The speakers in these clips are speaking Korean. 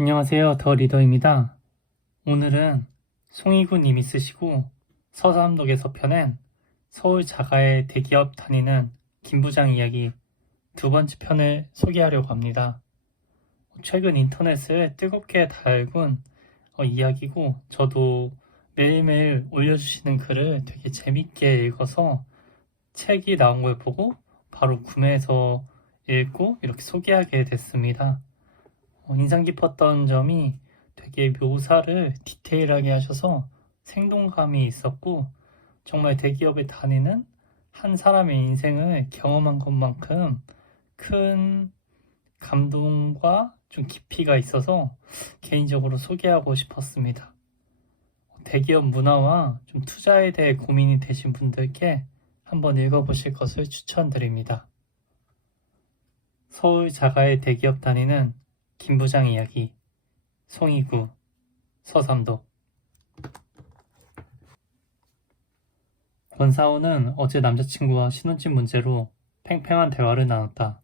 안녕하세요. 더 리더입니다. 오늘은 송이구 님이 쓰시고 서삼독에서 펴낸 서울 자가의 대기업 다니는 김 부장 이야기 두 번째 편을 소개하려고 합니다. 최근 인터넷을 뜨겁게 달군 이야기고 저도 매일매일 올려주시는 글을 되게 재밌게 읽어서 책이 나온 걸 보고 바로 구매해서 읽고 이렇게 소개하게 됐습니다. 인상 깊었던 점이 되게 묘사를 디테일하게 하셔서 생동감이 있었고 정말 대기업에 다니는 한 사람의 인생을 경험한 것만큼 큰 감동과 좀 깊이가 있어서 개인적으로 소개하고 싶었습니다. 대기업 문화와 좀 투자에 대해 고민이 되신 분들께 한번 읽어보실 것을 추천드립니다. 서울 자가의 대기업 다니는 김 부장 이야기 송이구 서삼독. 권사원은 어제 남자친구와 신혼집 문제로 팽팽한 대화를 나눴다.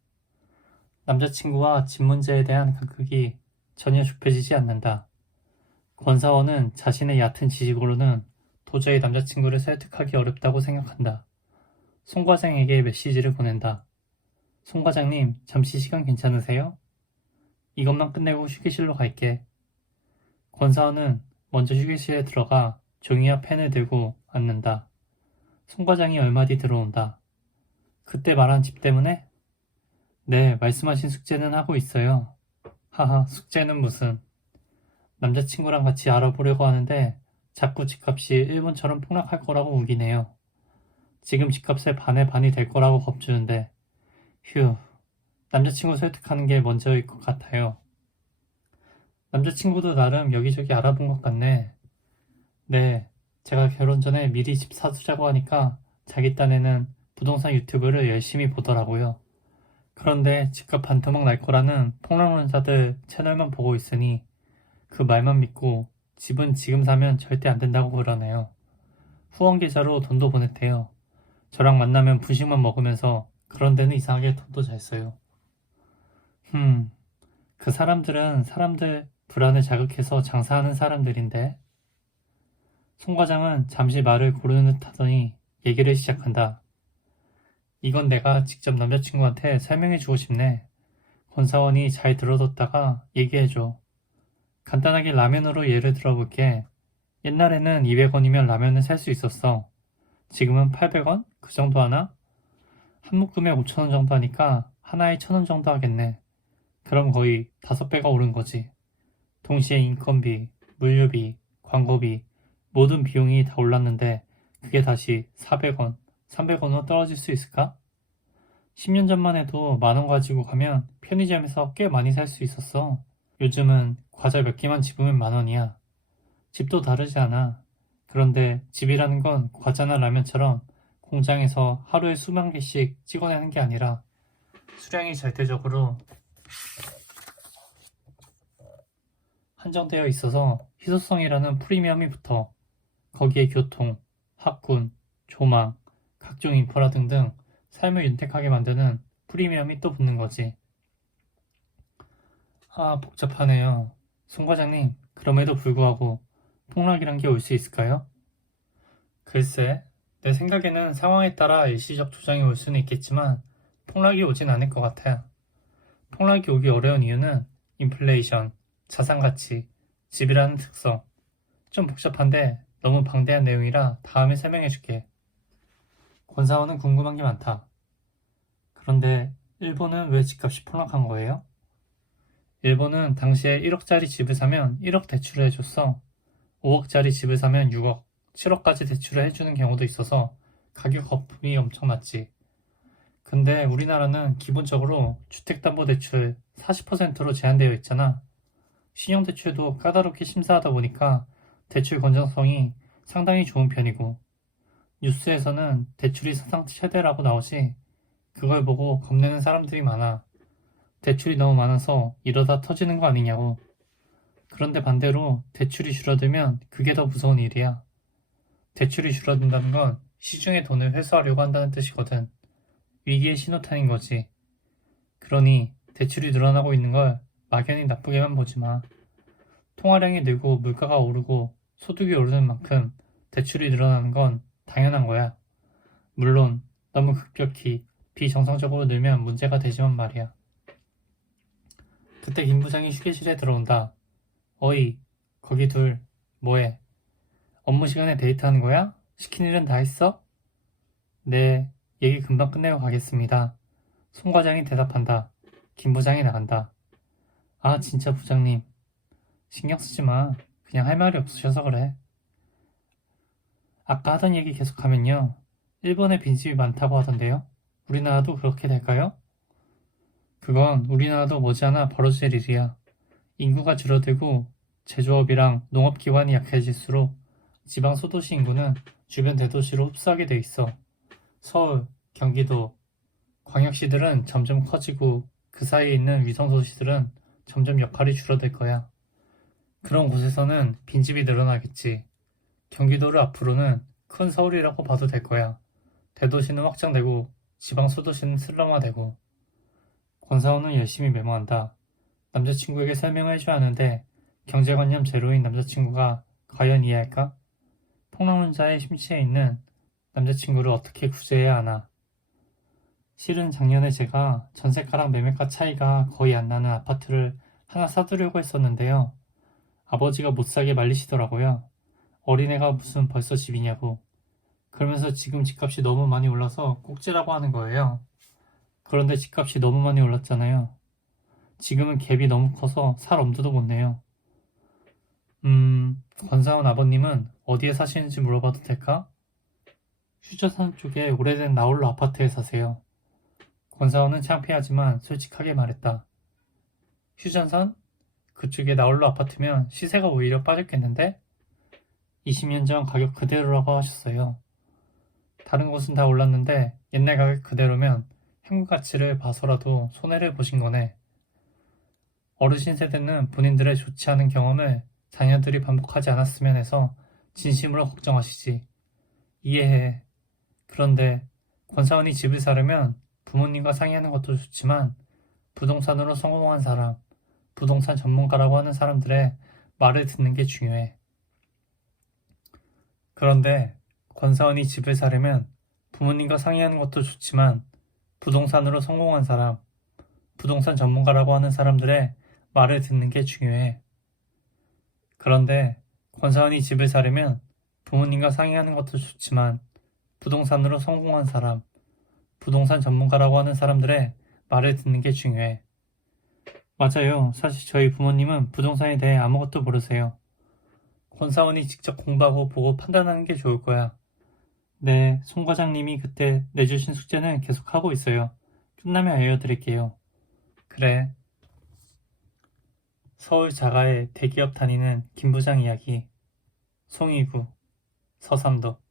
남자친구와 집 문제에 대한 간극이 전혀 좁혀지지 않는다. 권사원은 자신의 얕은 지식으로는 도저히 남자친구를 설득하기 어렵다고 생각한다. 송 과장에게 메시지를 보낸다. 송 과장님, 잠시 시간 괜찮으세요? 이것만 끝내고 휴게실로 갈게. 권사원은 먼저 휴게실에 들어가 종이와 펜을 들고 앉는다. 송 과장이 얼마 뒤 들어온다. 그때 말한 집 때문에? 네, 말씀하신 숙제는 하고 있어요. 하하, 숙제는 무슨. 남자친구랑 같이 알아보려고 하는데 자꾸 집값이 일본처럼 폭락할 거라고 우기네요. 지금 집값의 반의 반이 될 거라고 겁주는데 휴, 남자친구 설득하는 게 먼저일 것 같아요. 남자친구도 나름 여기저기 알아본 것 같네. 네, 제가 결혼 전에 미리 집 사두자고 하니까 자기 딴에는 부동산 유튜브를 열심히 보더라고요. 그런데 집값 반토막 날 거라는 폭락론자들 채널만 보고 있으니 그 말만 믿고 집은 지금 사면 절대 안 된다고 그러네요. 후원 계좌로 돈도 보냈대요. 저랑 만나면 분식만 먹으면서 그런 데는 이상하게 돈도 잘 써요. 그 사람들은 사람들 불안을 자극해서 장사하는 사람들인데. 송 과장은 잠시 말을 고르는 듯 하더니 얘기를 시작한다. 이건 내가 직접 남자친구한테 설명해주고 싶네. 권사원이 잘 들어뒀다가 얘기해줘. 간단하게 라면으로 예를 들어볼게. 옛날에는 200원이면 라면을 살 수 있었어. 지금은 800원? 그 정도 하나? 한 묶음에 5,000원 정도 하니까 하나에 1,000원 정도 하겠네. 그럼 거의 5배가 오른 거지. 동시에 인건비, 물류비, 광고비, 모든 비용이 다 올랐는데 그게 다시 400원, 300원으로 떨어질 수 있을까? 10년 전만 해도 10,000원 가지고 가면 편의점에서 꽤 많이 살 수 있었어. 요즘은 과자 몇 개만 집으면 10,000원이야. 집도 다르지 않아. 그런데 집이라는 건 과자나 라면처럼 공장에서 하루에 수만 개씩 찍어내는 게 아니라 수량이 절대적으로 한정되어 있어서 희소성이라는 프리미엄이 붙어. 거기에 교통, 학군, 조망, 각종 인프라 등등 삶을 윤택하게 만드는 프리미엄이 또 붙는 거지. 아, 복잡하네요. 송 과장님, 그럼에도 불구하고 폭락이란 게 올 수 있을까요? 글쎄, 내 생각에는 상황에 따라 일시적 조정이 올 수는 있겠지만 폭락이 오진 않을 것 같아요. 폭락이 오기 어려운 이유는 인플레이션, 자산가치, 집이라는 특성. 좀 복잡한데 너무 방대한 내용이라 다음에 설명해줄게. 권사원은 궁금한 게 많다. 그런데 일본은 왜 집값이 폭락한 거예요? 일본은 당시에 1억짜리 집을 사면 1억 대출을 해줬어. 5억짜리 집을 사면 6억, 7억까지 대출을 해주는 경우도 있어서 가격 거품이 엄청났지. 근데 우리나라는 기본적으로 주택담보대출 40%로 제한되어 있잖아. 신용대출도 까다롭게 심사하다 보니까 대출 건전성이 상당히 좋은 편이고, 뉴스에서는 대출이 사상 최대라고 나오지. 그걸 보고 겁내는 사람들이 많아. 대출이 너무 많아서 이러다 터지는 거 아니냐고. 그런데 반대로 대출이 줄어들면 그게 더 무서운 일이야. 대출이 줄어든다는 건 시중의 돈을 회수하려고 한다는 뜻이거든. 위기의 신호탄인 거지. 그러니 대출이 늘어나고 있는 걸 막연히 나쁘게만 보지 마. 통화량이 늘고 물가가 오르고 소득이 오르는 만큼 대출이 늘어나는 건 당연한 거야. 물론 너무 급격히 비정상적으로 늘면 문제가 되지만 말이야. 그때 김 부장이 휴게실에 들어온다. 어이, 거기 둘, 뭐해? 업무 시간에 데이트하는 거야? 시킨 일은 다 했어? 네, 얘기 금방 끝내고 가겠습니다. 송 과장이 대답한다. 김 부장이 나간다. 아, 진짜 부장님. 신경 쓰지 마. 그냥 할 말이 없으셔서 그래. 아까 하던 얘기 계속하면요. 일본에 빈집이 많다고 하던데요. 우리나라도 그렇게 될까요? 그건 우리나라도 머지않아 벌어질 일이야. 인구가 줄어들고 제조업이랑 농업기반이 약해질수록 지방 소도시 인구는 주변 대도시로 흡수하게 돼 있어. 서울, 경기도, 광역시들은 점점 커지고 그 사이에 있는 위성도시들은 점점 역할이 줄어들 거야. 그런 곳에서는 빈집이 늘어나겠지. 경기도를 앞으로는 큰 서울이라고 봐도 될 거야. 대도시는 확장되고 지방 소도시는 슬럼화되고. 권사원은 열심히 메모한다. 남자친구에게 설명해줘야 하는데 경제관념 제로인 남자친구가 과연 이해할까? 폭락론자의 심취해 있는 남자친구를 어떻게 구제해야 하나? 실은 작년에 제가 전세가랑 매매가 차이가 거의 안 나는 아파트를 하나 사두려고 했었는데요. 아버지가 못 사게 말리시더라고요. 어린애가 무슨 벌써 집이냐고. 그러면서 지금 집값이 너무 많이 올라서 꼭지라고 하는 거예요. 그런데 집값이 너무 많이 올랐잖아요. 지금은 갭이 너무 커서 살 엄두도 못 내요. 권사원 아버님은 어디에 사시는지 물어봐도 될까? 휴전선 쪽에 오래된 나홀로 아파트에 사세요. 권사원은 창피하지만 솔직하게 말했다. 휴전선? 그쪽에 나홀로 아파트면 시세가 오히려 빠졌겠는데? 20년 전 가격 그대로라고 하셨어요. 다른 곳은 다 올랐는데 옛날 가격 그대로면 행구 가치를 봐서라도 손해를 보신 거네. 어르신 세대는 본인들의 좋지 않은 경험을 자녀들이 반복하지 않았으면 해서 진심으로 걱정하시지. 이해해. 그런데 권사원이 집을 사려면 부모님과 상의하는 것도 좋지만 부동산으로 성공한 사람, 부동산 전문가라고 하는 사람들의 말을 듣는 게 중요해. 그런데 권사원이 집을 사려면 부모님과 상의하는 것도 좋지만 부동산으로 성공한 사람, 부동산 전문가라고 하는 사람들의 말을 듣는 게 중요해. 그런데 권사원이 집을 사려면 부모님과 상의하는 것도 좋지만 부동산으로 성공한 사람, 부동산 전문가라고 하는 사람들의 말을 듣는 게 중요해. 맞아요. 사실 저희 부모님은 부동산에 대해 아무것도 모르세요. 권사원이 직접 공부하고 보고 판단하는 게 좋을 거야. 네, 송 과장님이 그때 내주신 숙제는 계속하고 있어요. 끝나면 알려드릴게요. 그래. 서울 자가의 대기업 다니는 김 부장 이야기. 송이구, 서삼도.